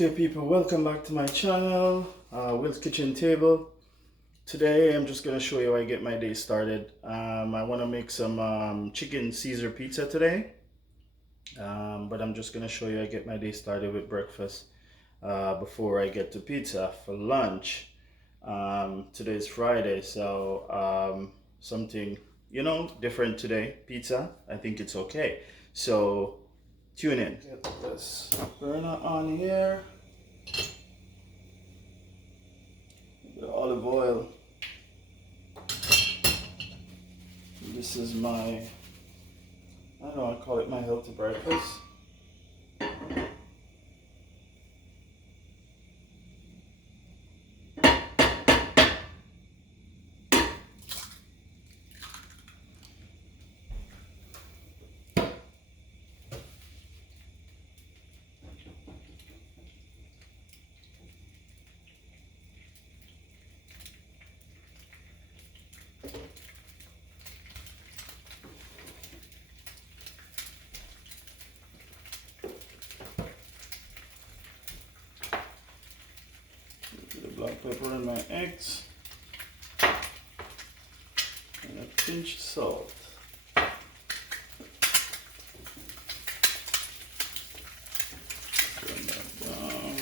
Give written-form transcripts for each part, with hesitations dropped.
Okay, people, welcome back to my channel, Will's Kitchen Table. Today I'm just gonna show you how I get my day started. I want to make some chicken Caesar pizza today, but I'm just gonna show you how I get my day started with breakfast before I get to pizza for lunch. Today's Friday, so something different today. Pizza. I think it's okay. So tune in. Get this burner on here. A bit of olive oil. This is my, I don't know, I call it my healthy breakfast. Black pepper and my eggs, and a pinch of salt. Turn that down.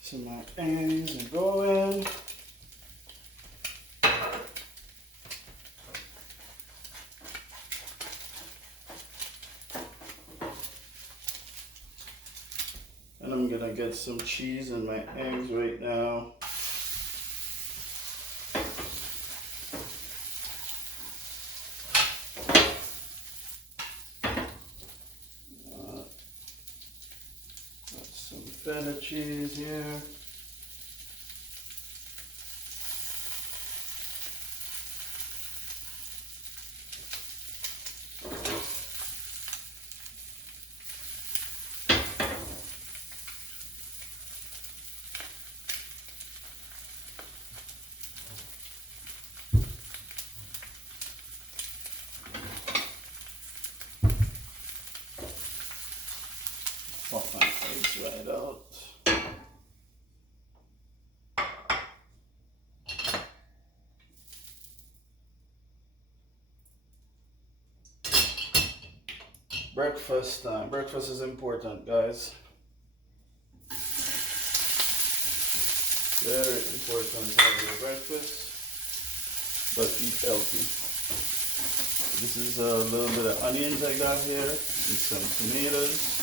So my eggs are going. And I'm gonna get some cheese in my eggs right now. Got some feta cheese here. Pop my eggs right out. Breakfast time. Breakfast is important, guys. Very important to have your breakfast, but eat healthy. This is a little bit of onions I got here and some tomatoes.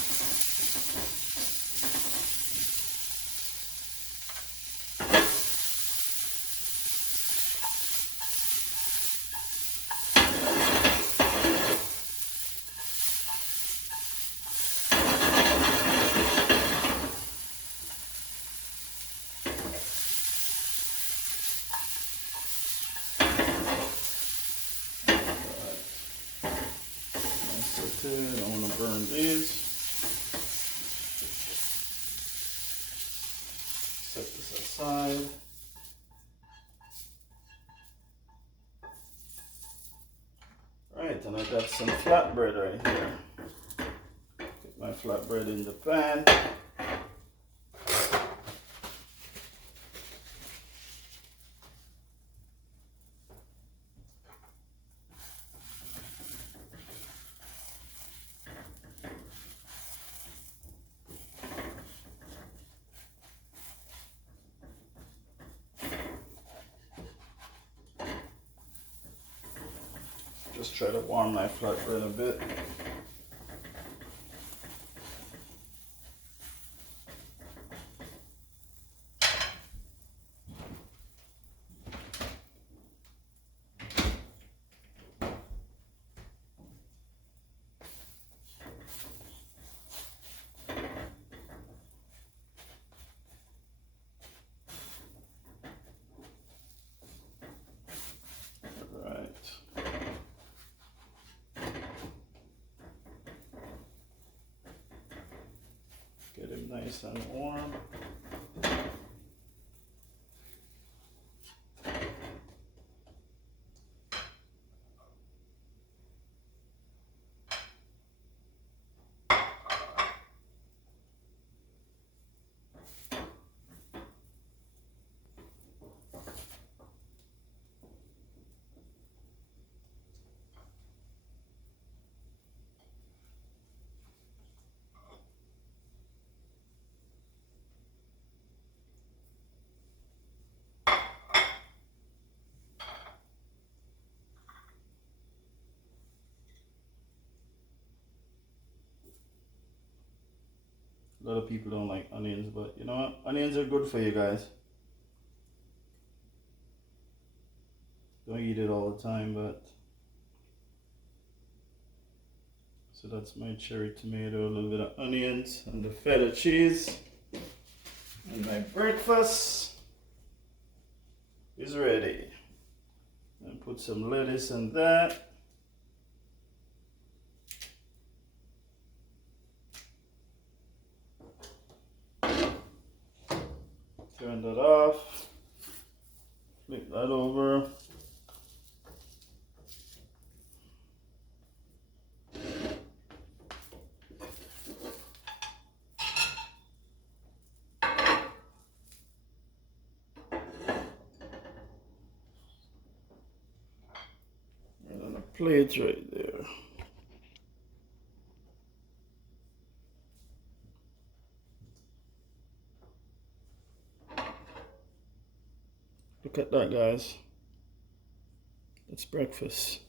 I don't want to burn these. Set this aside. Right, and I got some flatbread right here. Get my flatbread in the pan. Just try to warm my flatbread a bit. Get it nice and warm. A lot of people don't like onions, but you know what? Onions are good for you guys. Don't eat it all the time, but... So that's my cherry tomato, a little bit of onions, and the feta cheese. And my breakfast is ready. And put some lettuce in that. Turn that off. Flip that over. And on a plate right there. Look at that, guys. That's breakfast.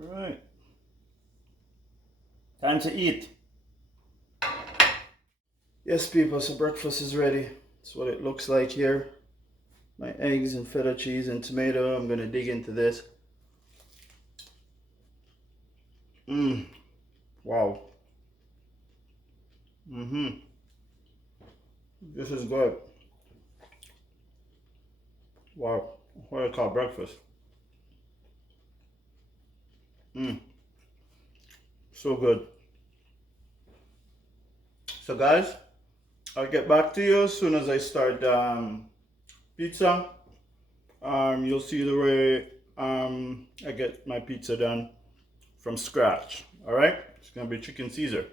Alright. Time to eat. Yes, people, so breakfast is ready. That's what it looks like here. My eggs and feta cheese and tomato. I'm gonna dig into this. Wow. This is good. Wow. What I call breakfast. So good. So guys, I'll get back to you as soon as I start pizza. You'll see the way I get my pizza done from scratch. Alright? It's gonna be chicken Caesar.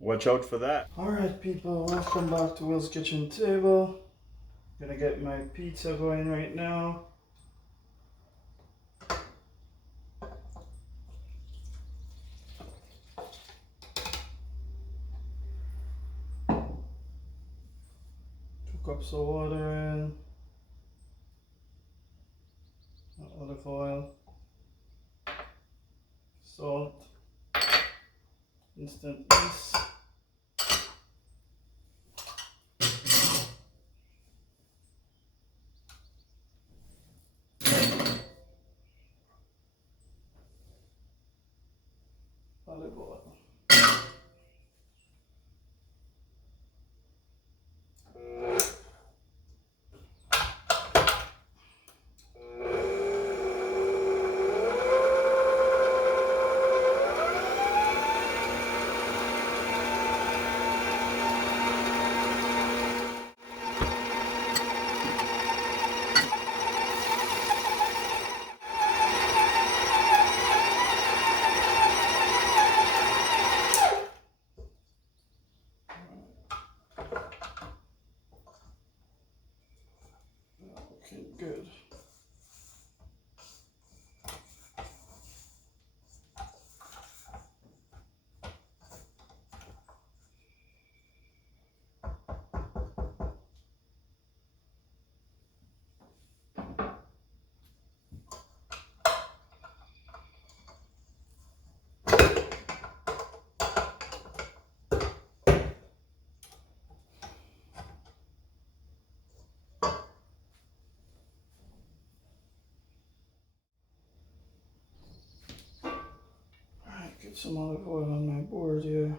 Watch out for that. Alright people, welcome back to Will's Kitchen Table. Gonna get my pizza going right now. Cups of water in, olive oil, salt, instant yeast, olive oil. Okay, good. some olive oil on my board here.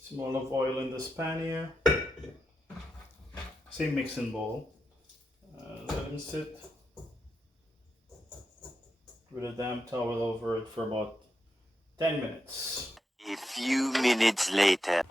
Some olive oil in this pan here. Same mixing bowl. Let him sit with a damp towel over it for about 10 minutes. A few minutes later.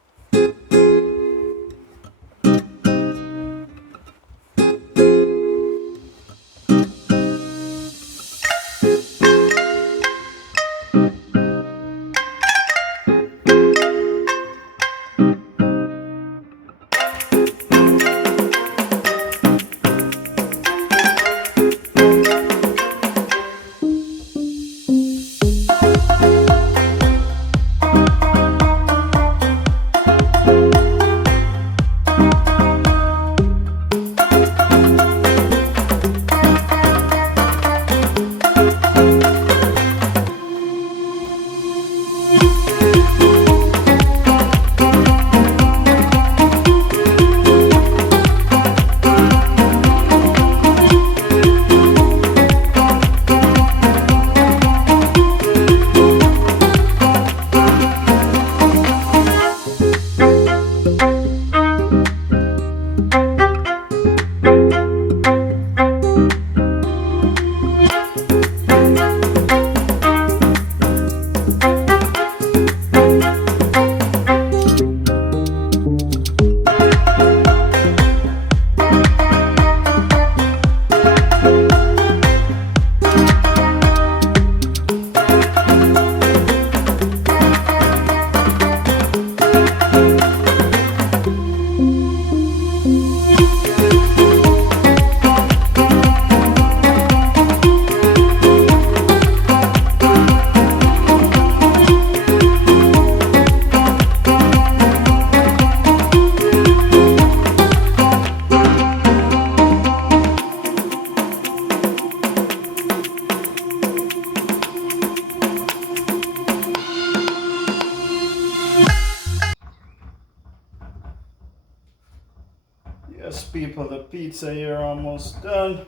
Yes, people, the pizza here almost done.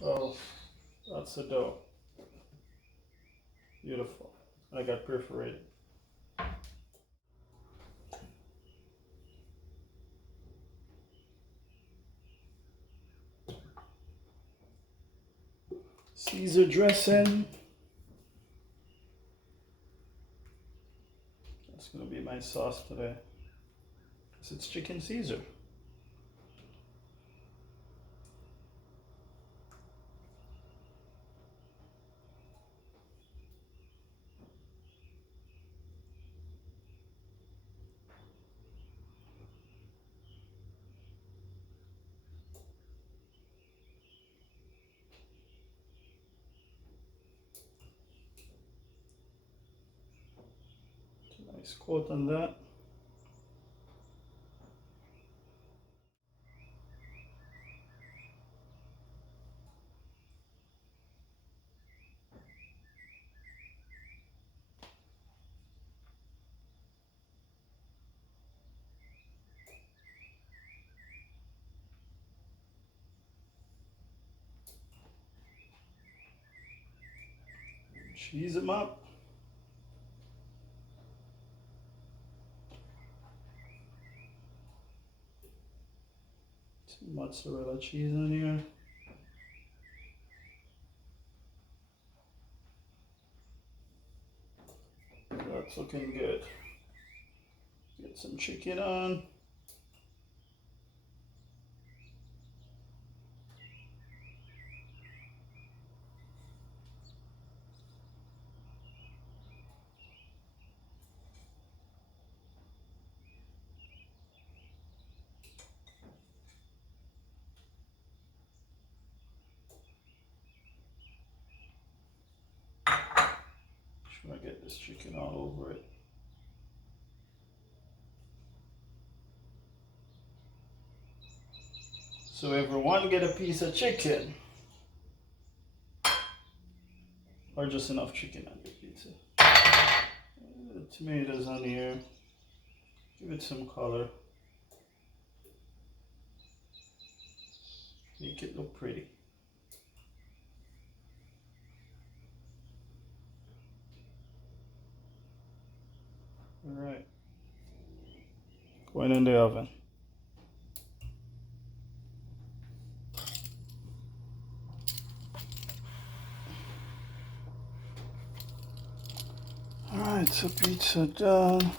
Oh, that's the dough. Beautiful. I got perforated. Caesar dressing. That's gonna be my sauce today. It's chicken Caesar. Nice coat on that. Cheese them up. Some mozzarella cheese on here. That's looking good. Get some chicken on. Try to get this chicken all over it. So everyone get a piece of chicken. Or just enough chicken on your pizza. The tomatoes on here. Give it some color. Make it look pretty. Alright. Going in the oven. Alright, so pizza done.